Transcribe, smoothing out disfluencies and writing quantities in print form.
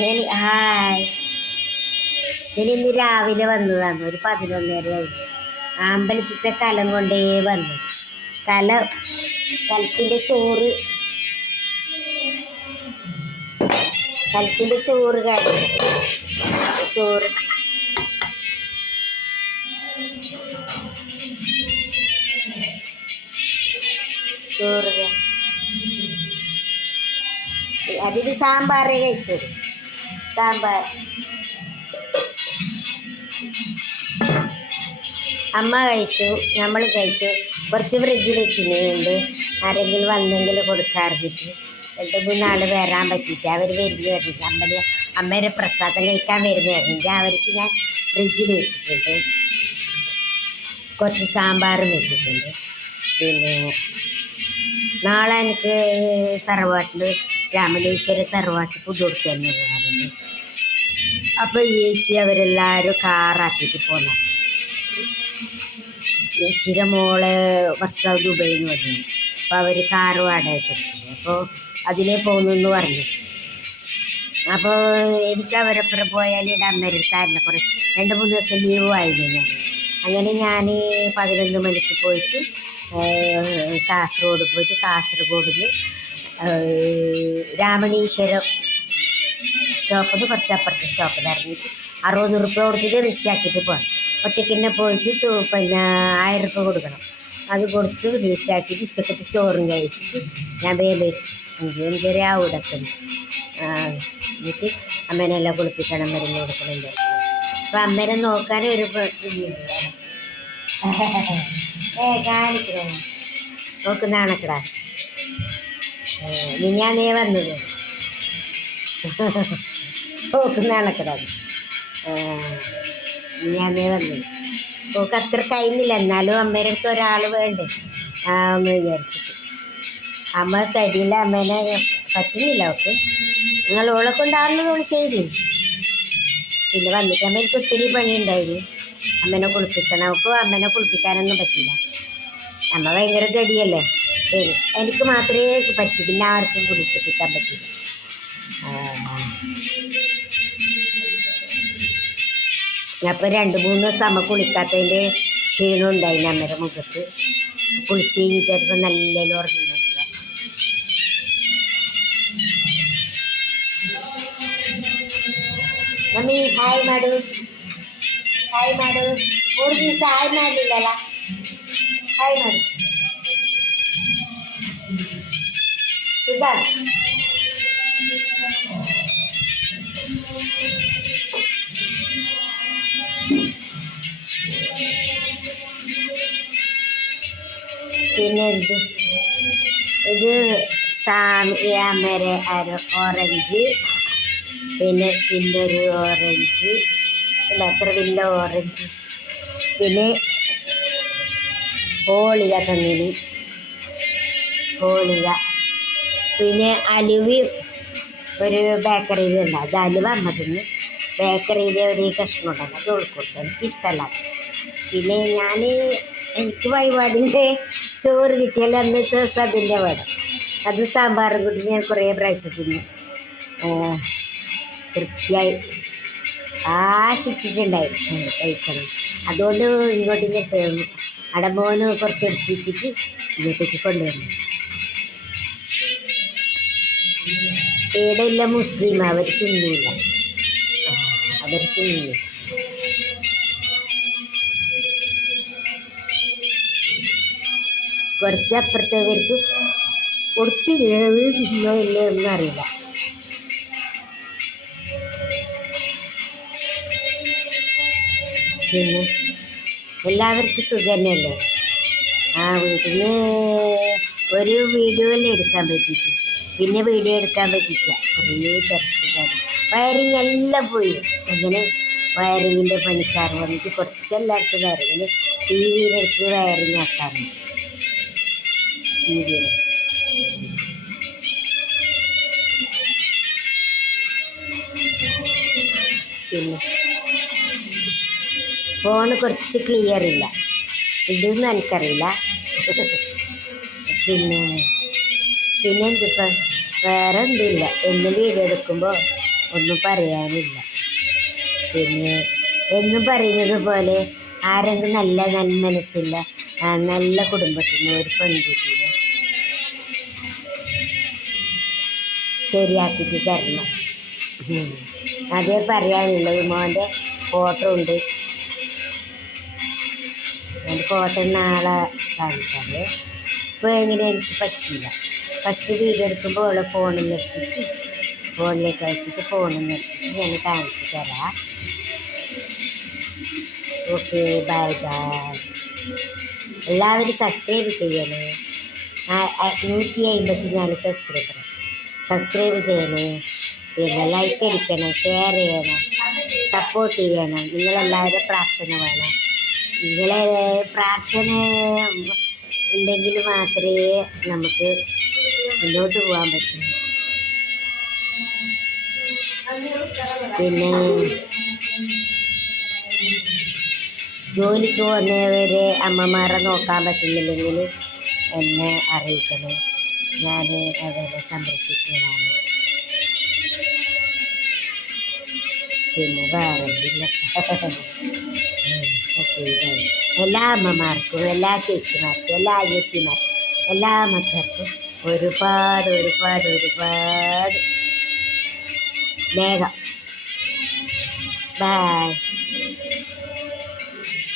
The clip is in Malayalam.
ഹായ്. ഇന്ന് രാവിലെ വന്നതാണ്, ഒരു 11:30 അമ്പലത്തിത്തെ കലം കൊണ്ടേ വന്നു. കലത്തിൻ്റെ ചോറ് കാര്യം ചോറ് അതിന് സാമ്പാറേ കഴിച്ചത്. സാമ്പാർ അമ്മ കഴിച്ചു, നമ്മൾ കഴിച്ചു. കുറച്ച് ഫ്രിഡ്ജിൽ വെച്ചിട്ടുണ്ട്, ആരെങ്കിലും വന്നെങ്കിൽ കൊടുക്കാറിട്ട് 2-3 ആൾ വരാൻ പറ്റിയിട്ട് അവർ വരുന്ന പറഞ്ഞിട്ട് അമ്മേരെ പ്രസാദം കഴിക്കാൻ വരുന്നതാണെങ്കിൽ അവർക്ക് ഞാൻ ഫ്രിഡ്ജിൽ വെച്ചിട്ടുണ്ട്. കുറച്ച് സാമ്പാറും വെച്ചിട്ടുണ്ട്. പിന്നെ നാളെ എനിക്ക് തറവാട്ടിൽ രാമലേശ്വര തറവാട്ടിൽ പുതുടുത്ത് തന്നെ പോകാറുണ്ട്. അപ്പോൾ ചേച്ചി അവരെല്ലാവരും കാറാക്കിയിട്ട് പോന്ന. ചേച്ചിയുടെ മോള് ഭർത്താവ് ദുബൈയിൽ നിന്ന് വന്നു. അപ്പോൾ അവർ കാറ് വാടകയ്ക്ക് കൊടുത്തില്ല. അപ്പോൾ അതിലേ പോകുന്നു പറഞ്ഞു. അപ്പോൾ എനിക്ക് അവരപ്പുറം പോയാൽ ഇടാൻ വരുത്താറില്ല. കുറേ 2-3 ദിവസം ലീവ് ആയിരുന്നു ഞാൻ. അങ്ങനെ ഞാൻ 11 മണിക്ക് പോയിട്ട് കാസർഗോഡ് പോയിട്ട് കാസർഗോഡിൽ രാമണീശ്വരം സ്റ്റോപ്പിൽ കുറച്ചപ്പുറത്ത് സ്റ്റോപ്പിൽ ഇറങ്ങിയിട്ട് 60 റുപ്യ കൊടുത്തിട്ട് റിക്ഷാക്കിയിട്ട് പോകണം. ഒറ്റയ്ക്ക് തന്നെ പോയിട്ട് പിന്നെ 1000 റുപ്യ കൊടുക്കണം. അത് കൊടുത്ത് വേസ്റ്റാക്കിയിട്ട് ഉച്ചക്കത്തെ ചോറും കഴിച്ചിട്ട് ഞാൻ വേഗം വരും. 5-5:30 ആവും ഇടത്തുണ്ട്. എന്നിട്ട് അമ്മേനെല്ലാം കുളിപ്പിക്കണം, മരുന്ന് കൊടുക്കണം. അപ്പം അമ്മേനെ നോക്കാൻ ഒരു കാണിക്കണേ നോക്കുന്നതാണക്കടാ. ഞാനേ വന്നത് നോക്കുന്നതാണക്കടാ. ഞാനേ വന്നത് ഓക്ക് അത്ര കഴിയുന്നില്ല. എന്നാലും അമ്മേൻ്റെ അടുത്ത് ഒരാൾ വേണ്ടേ എന്ന് വിചാരിച്ചിട്ട്. അമ്മ തടിയില്ല, അമ്മേനെ പറ്റുന്നില്ല അവൾക്ക്. നിങ്ങൾ ഓളെ കൊണ്ടാകുന്നത് ചെയ്തു. പിന്നെ വന്നിട്ട് അമ്മയ്ക്ക് ഒത്തിരി പണിയുണ്ടായിരുന്നു. അമ്മേനെ കുളിപ്പിക്കണം. അവൾക്ക് അമ്മേനെ കുളിപ്പിക്കാനൊന്നും പറ്റില്ല. അമ്മ ഭയങ്കര തടിയല്ലേ. എനിക്ക് മാത്രമേ പറ്റൂ, പിന്നെ ആർക്കും കുളിപ്പിക്കാൻ പറ്റില്ല. അപ്പോൾ 2-3 ദിവസം അമ്മ കുളിക്കാത്തതിൻ്റെ ക്ഷീണം ഉണ്ടായില്ല അമ്മയുടെ മുഖത്ത്. കുളിച്ച് കഴിഞ്ഞിട്ട് ചിലപ്പോൾ നല്ല ഉറങ്ങുന്നുണ്ടല്ലോ. Mummy hi Madu, hi Madu. 3 ദിവസം ഹായ് മാഡില്ലല്ല. ഹായ് മാഡു സുധാ. പിന്നെ ഇത് ഓറഞ്ച്, പിന്നെ ഒരു ഓറഞ്ച്, പിന്നെ അത്ര വലിയ ഓറഞ്ച്, പിന്നെ ഹോളിക തന്നിന് ഹോളിക. പിന്നെ അലുവയും ഒരു ബേക്കറിയിൽ ഉണ്ട്. അത് അലുവ അമ്മ തിന്ന്. ബേക്കറിയിലെ ഒരു കഷ്ണം ഉണ്ടല്ലോ അത് കൊടുത്തു, എനിക്കിഷ്ടമല്ല. പിന്നെ എനിക്ക് വഴിപാടിൻ്റെ ചോറ് കിട്ടിയാൽ അന്നത്തെ ദിവസം അതിൻ്റെ വേണം. അത് സാമ്പാറും കൂട്ടി ഞാൻ കുറേ പ്രാവശ്യം തിന്നു. തൃപ്തിയായി ആശിച്ചിട്ടുണ്ടായി കഴിക്കണം. അതുകൊണ്ട് ഇങ്ങോട്ട് അടമോന് കുറച്ച് എടുത്തിച്ചിട്ട് ഇങ്ങോട്ടേക്ക് കൊണ്ടുവന്നു. ഇവിടെയില്ല മുസ്ലിം, അവർ തിന്നില്ല. കുറച്ചപ്പുറത്തവർക്ക് കൊടുത്തില്ലേ തിന്നോ ഇല്ലേ ഒന്നും അറിയില്ല. പിന്നെ എല്ലാവർക്കും സുഖം തന്നെയല്ലേ? വീട്ടിൽ നിന്ന് ഒരു വീഡിയോ എല്ലാം എടുക്കാൻ പറ്റിയിട്ട് പിന്നെ വീഡിയോ എടുക്കാൻ പറ്റിയില്ല. കുറേ തിരക്കുകാർ വയറിങ് എല്ലാം പോയി. അങ്ങനെ വയറിങ്ങിൻ്റെ പണിക്കാർ വന്നിട്ട് കുറച്ചെല്ലാവർക്കും വയറിങ്ങിന് TV-യിലെടുത്ത് വയറിങ് ആക്കാറുണ്ട്. TV-യിൽ പിന്നെ ഫോണ് കുറച്ച് ക്ലിയർ ഇല്ല, ഇതൊന്നും എനിക്കറിയില്ല. പിന്നെ എന്തിപ്പം വേറെ എന്തില്ല. എന്നും വീഡിയോ എടുക്കുമ്പോൾ ഒന്നും പറയാനില്ല. പിന്നെ എന്നും പറയുന്നത് പോലെ ആരെങ്കിലും നല്ല മനസ്സില്ല നല്ല കുടുംബത്തിൽ നിന്ന് ഒരു പെൺകുട്ടിയെ ശരിയാക്കിയിട്ട് തരണം. അതേ പറയാനുള്ളത്. മോൻ്റെ ഫോട്ടോ ഉണ്ട്. എൻ്റെ ഫോട്ടോ നാളെ കാണിക്കാറ്. ഇപ്പോൾ എങ്ങനെ എനിക്ക് പറ്റില്ല. ഫസ്റ്റ് വീഡിയോ എടുക്കുമ്പോൾ ഉള്ള ഫോണിൽ നിർത്തിച്ച് ഫോണിലേക്ക് അയച്ചിട്ട് ഫോണിൽ നിർത്തിച്ച് ഞാൻ കാണിച്ചു തരാം. Okay, bye bye. എല്ലാവരും സബ്സ്ക്രൈബ് ചെയ്യണേ. 154 സബ്സ്ക്രൈബ് ചെയ്യണേ. പിന്നെ ലൈക്ക് അടിക്കണം, ഷെയർ ചെയ്യണം, സപ്പോർട്ട് ചെയ്യണം. നിങ്ങളെല്ലാവരും പ്രാർത്ഥന വേണം. നിങ്ങളെ പ്രാർത്ഥന ഉണ്ടെങ്കിൽ മാത്രമേ നമുക്ക് മുന്നോട്ട് പോകാൻ പറ്റൂ. പിന്നെ ജോലിക്ക് പോകുന്നവരെ അമ്മമാരെ നോക്കാൻ പറ്റുന്നില്ലെങ്കിൽ എന്നെ അറിയിക്കണം. ഞാൻ അവരെ സംരക്ഷിക്കുന്നതാണ്. പിന്നെ വേറെ എന്തില്ല. ഓക്കെ, എല്ലാ അമ്മമാർക്കും, എല്ലാ ചേച്ചിമാർക്കും, എല്ലാ അനിയത്തിമാർക്കും, എല്ലാ മക്കൾക്കും ഒരുപാട് ഒരുപാട് ഒരുപാട് സ്നേഹം. ബൈ.